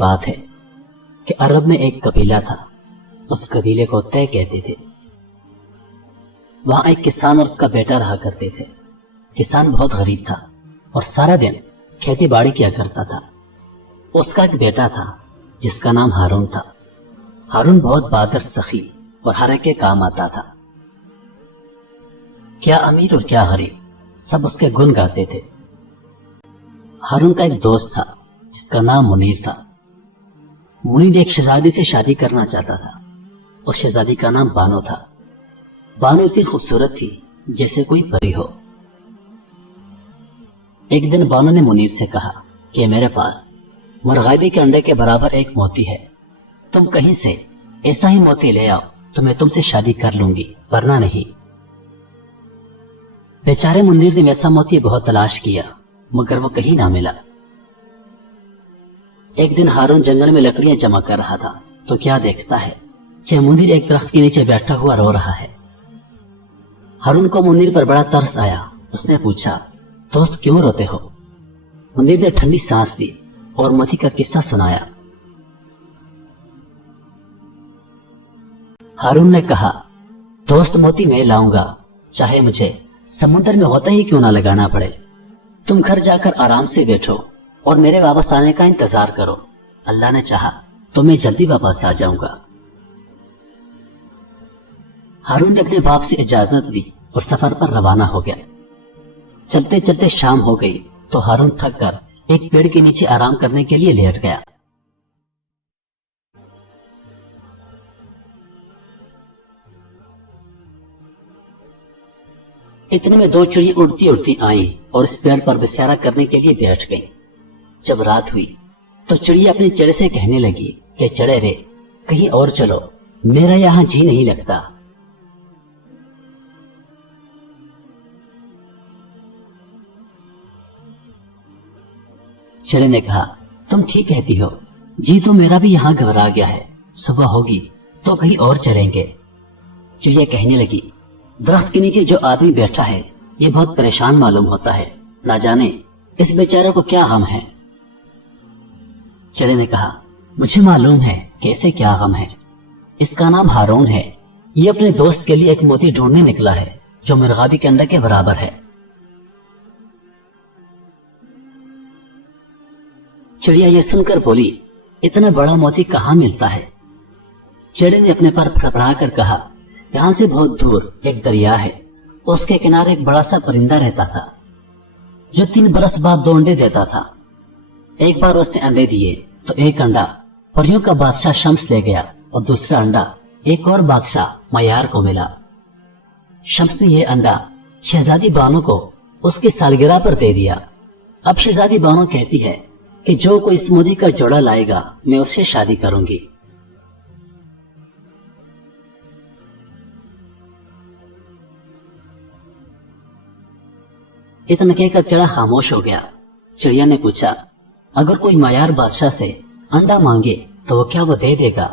बात है कि अरब में एक कबीला था। उस कबीले को तय कहते थे। वहां एक किसान और उसका बेटा रहा करते थे। किसान बहुत गरीब था और सारा दिन खेती बाड़ी किया करता था। उसका एक बेटा था जिसका नाम हारून था। हारून बहुत बहादुर, सखी और हर एक के काम आता था। क्या अमीर और क्या गरीब, सब उसके गुण गाते थे। हारून का एक दोस्त था जिसका नाम मुनीर था। मुनीर एक शहजादी से शादी करना चाहता था। उस शहजादी का नाम बानो था। बानो इतनी खूबसूरत थी जैसे कोई परी हो। एक दिन बानो ने मुनीर से कहा कि मेरे पास मुर्गाबी के अंडे के बराबर एक मोती है, तुम कहीं से ऐसा ही मोती ले आओ तो मैं तुमसे शादी कर लूंगी, वरना नहीं। बेचारे मुनीर ने वैसा मोती बहुत तलाश किया मगर वो कहीं ना मिला। एक दिन हारून जंगल में लकड़ियां जमा कर रहा था तो क्या देखता है कि मुनीर एक दरख्त के नीचे बैठा हुआ रो रहा है। हारून को मुनीर पर बड़ा तरस आया। उसने पूछा, दोस्त क्यों रोते हो? मुनीर ने ठंडी सांस दी और मोती का किस्सा सुनाया। हारून ने कहा, दोस्त मोती मैं लाऊंगा, चाहे मुझे समुद्र में होता ही क्यों ना लगाना पड़े। तुम घर जाकर आराम से बैठो और मेरे वापस आने का इंतजार करो। अल्लाह ने चाहा तो मैं जल्दी वापस आ जाऊंगा। हारून ने अपने बाप से इजाजत ली और सफर पर रवाना हो गया। चलते चलते शाम हो गई तो हारून थक कर एक पेड़ के नीचे आराम करने के लिए लेट गया। इतने में दो चिड़िया उड़ती उड़ती आईं और इस पेड़ पर बसेरा करने के लिए बैठ गईं। जब रात हुई तो चिड़िया अपने चढ़े से कहने लगी कि चढ़े रे, कहीं और चलो, मेरा यहां जी नहीं लगता। चिड़े ने कहा, तुम ठीक कहती हो, जी तो मेरा भी यहां घबरा गया है, सुबह होगी तो कहीं और चलेंगे। चिड़िया कहने लगी, दरख्त के नीचे जो आदमी बैठा है ये बहुत परेशान मालूम होता है, ना जाने इस बेचारे को क्या गम है। चिड़े ने कहा, मुझे मालूम है कैसे क्या गम है। इसका नाम हारून है। ये अपने दोस्त के लिए एक मोती ढूंढने निकला है जो मुर्गाबी के अंडे के बराबर है। चिड़िया ये सुनकर बोली, इतना बड़ा मोती कहाँ मिलता है? चिड़े ने अपने पर फड़फड़ा कर कहा, यहां से बहुत दूर एक दरिया है, उसके किनारे एक बड़ा सा परिंदा रहता था जो 3 बरस बाद 2 अंडे देता था। एक बार उसने अंडे दिए तो एक अंडा परियों का बादशाह शम्स ले गया और दूसरा अंडा एक और बादशाह मयार को मिला। शम्स ने यह अंडा शहजादी बानो को उसकी सालगिरह पर दे दिया। अब शहजादी बानो कहती है कि जो कोई इस मोती का जोड़ा लाएगा मैं उससे शादी करूंगी। इतना कहकर चिड़ा खामोश हो गया। चिड़िया ने पूछा, अगर कोई मयार बादशाह से अंडा मांगे तो वो क्या वो दे देगा?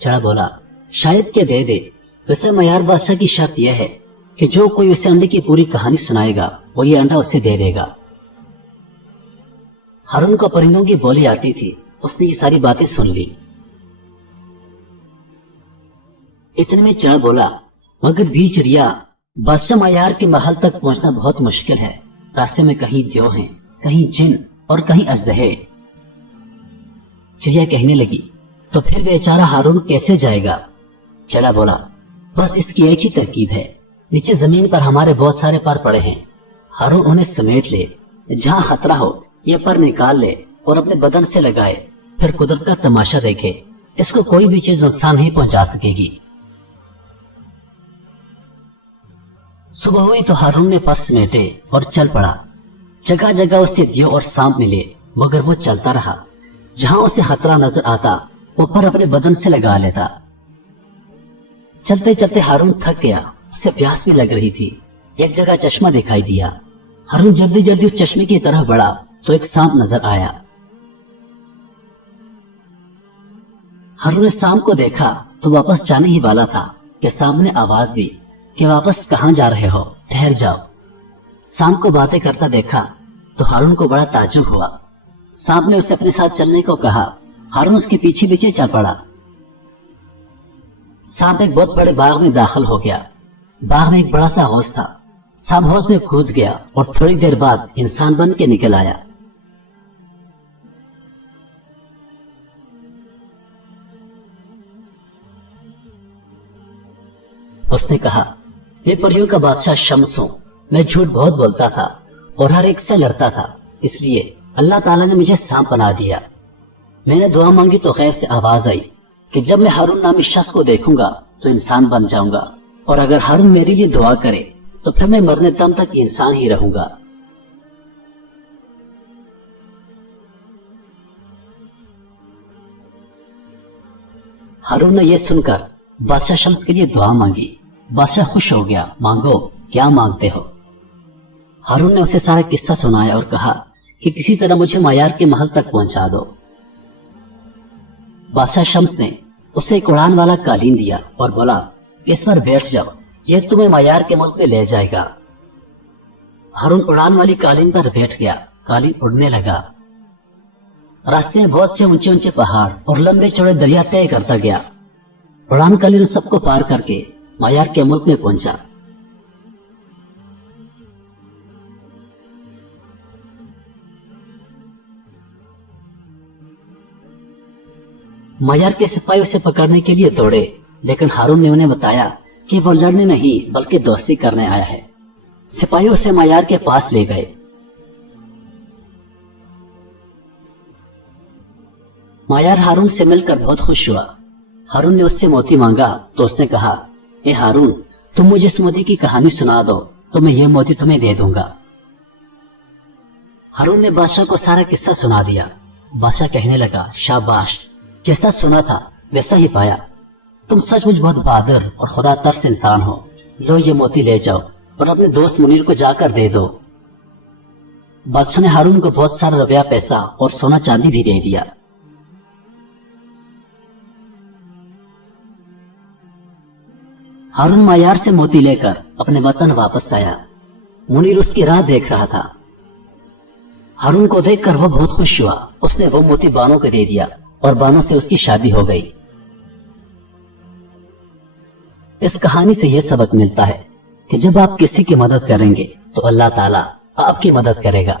चिड़ा बोला, शायद के दे दे, वैसे मयार बादशाह की शर्त यह है कि जो कोई उसे अंडे की पूरी कहानी सुनाएगा वो ये अंडा उसे दे देगा। हारून को परिंदों की बोली आती थी, उसने ये सारी बातें सुन ली। इतने में चिड़ा बोला, मगर भी चिड़िया, बादशाह मयार के महल तक पहुंचना बहुत मुश्किल है। रास्ते में कहीं द्यो हैं, कहीं जिन और कहीं अजहे। चिड़िया कहने लगी, तो फिर बेचारा हारून कैसे जाएगा? चिड़ा बोला, बस इसकी एक ही तरकीब है। नीचे जमीन पर हमारे बहुत सारे पर पड़े हैं, हारून उन्हें समेट ले, जहां खतरा हो ये पर निकाल ले और अपने बदन से लगाए, फिर कुदरत का तमाशा देखे। इसको कोई भी चीज नुकसान नहीं पहुंचा सकेगी। सुबह हुई तो हारून ने पर समेटे और चल पड़ा। जगह जगह उसे दियो और सांप मिले, मगर वो चलता रहा। जहां उसे खतरा नजर आता वो पर अपने बदन से लगा लेता। चलते चलते हारून थक गया, उसे प्यास भी लग रही थी। एक जगह चश्मा दिखाई दिया। हारून जल्दी जल्दी उस चश्मे की तरफ बढ़ा तो एक सांप नजर आया। हारून ने सांप को देखा तो वापस जाने ही वाला था कि सांप ने आवाज दी कि वापस कहां जा रहे हो, ठहर जाओ। सांप को बातें करता देखा तो हारून को बड़ा ताज्जुब हुआ। सांप ने उसे अपने साथ चलने को कहा। हारून उसके पीछे पीछे चल पड़ा। सांप एक बहुत बड़े बाग में दाखिल हो गया। बाग में एक बड़ा सा हौज था। सांप हौज में कूद गया और थोड़ी देर बाद इंसान बन के निकल आया। उसने कहा, मैं परियों का बादशाह शम्स हूं। मैं झूठ बहुत बोलता था और हर एक से लड़ता था, इसलिए अल्लाह ताला ने मुझे सांप बना दिया। मैंने दुआ मांगी तो गैब से आवाज आई कि जब मैं हारून नामी शख्स को देखूंगा तो इंसान बन जाऊंगा, और अगर हारून मेरे लिए दुआ करे तो फिर मैं मरने दम तक इंसान ही रहूंगा। हारून ने यह सुनकर बादशाह शम्स के लिए दुआ मांगी। बादशाह खुश हो गया। मांगो, क्या मांगते हो? हारून ने उसे सारा किस्सा सुनाया और कहा कि किसी तरह मुझे मायार के महल तक पहुंचा दो। बादशाह शम्स ने उसे एक उड़ान वाला कालीन दिया और बोला, इस पर बैठ जाओ, यह तुम्हें मायार के मुल्क में ले जाएगा। हारून उड़ान वाली कालीन पर बैठ गया। कालीन उड़ने लगा। रास्ते में बहुत से ऊंचे ऊंचे पहाड़ और लंबे चौड़े दरिया तय करता गया। उड़ान कालीन सबको पार करके मायार के मुल्क में पहुंचा। मायार के सिपाही उसे पकड़ने के लिए दौड़े, लेकिन हारून ने उन्हें बताया कि वो लड़ने नहीं बल्कि दोस्ती करने आया है। सिपाही उसे मायार के पास ले गए। मायार हारून से मिलकर बहुत खुश हुआ। हारून ने उससे मोती मांगा तो उसने कहा, ए हारून, तुम मुझे इस मोती की कहानी सुना दो तो मैं ये मोती तुम्हें दे दूंगा। हारून ने बादशाह को सारा किस्सा सुना दिया। बादशाह कहने लगा, शाबाश, जैसा सुना था वैसा ही पाया। तुम सचमुच बहुत बहादुर और खुदा तरस इंसान हो। लो ये मोती ले जाओ और अपने दोस्त मुनीर को जाकर दे दो। बादशाह ने हारून को बहुत सारा रुपया, पैसा और सोना चांदी भी दे दिया। हारून मायार से मोती लेकर अपने वतन वापस आया। मुनीर उसकी राह देख रहा था। हारून को देखकर वो बहुत खुश हुआ। उसने वो मोती बानो को दे दिया और बानो से उसकी शादी हो गई। इस कहानी से यह सबक मिलता है कि जब आप किसी की मदद करेंगे तो अल्लाह ताला आपकी मदद करेगा।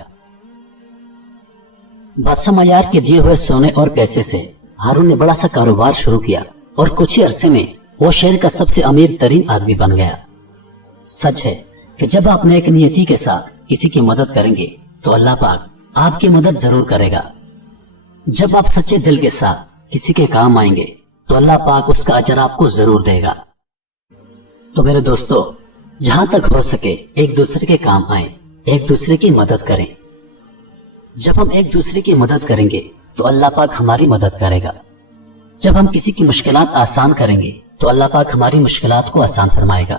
बादशाह मायार के दिए हुए सोने और पैसे से हारून ने बड़ा सा कारोबार शुरू किया और कुछ ही अरसे में वो शहर का सबसे अमीर तरीन आदमी बन गया। सच है कि जब आप नेक नियति के साथ किसी की मदद करेंगे तो अल्लाह पाक आपकी मदद जरूर करेगा। जब आप सच्चे दिल के साथ किसी के काम आएंगे तो अल्लाह पाक उसका अजर आपको जरूर देगा। तो मेरे दोस्तों, जहां तक हो सके एक दूसरे के काम आए, एक दूसरे की मदद करें। जब हम एक दूसरे की मदद करेंगे तो अल्लाह पाक हमारी मदद करेगा। जब हम किसी की मुश्किलात आसान करेंगे तो अल्लाह पाक हमारी मुश्किलात को आसान फरमाएगा।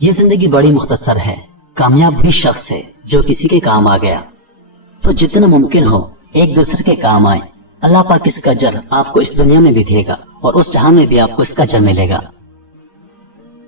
ये जिंदगी बड़ी मुख्तसर है। कामयाब वही शख्स है जो किसी के काम आ गया। तो जितना मुमकिन हो एक दूसरे के काम आए। अल्लाह पाक इसका अजर आपको इस दुनिया में भी देगा और उस जहां में भी आपको इसका अजर मिलेगा।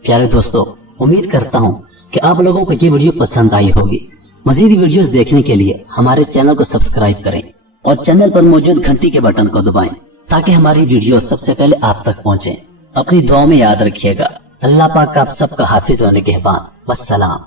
प्यारे दोस्तों, उम्मीद करता हूं कि आप लोगों को ये वीडियो पसंद आई होगी। मजीद वीडियोस देखने के लिए हमारे चैनल को सब्सक्राइब करें और चैनल पर मौजूद घंटी के बटन को दबाएं ताकि हमारी वीडियो सबसे पहले आप तक पहुंचे। अपनी दुआ में याद रखिएगा। अल्लाह पाक आप सबका हाफिज होने के बाद। वस्सलाम।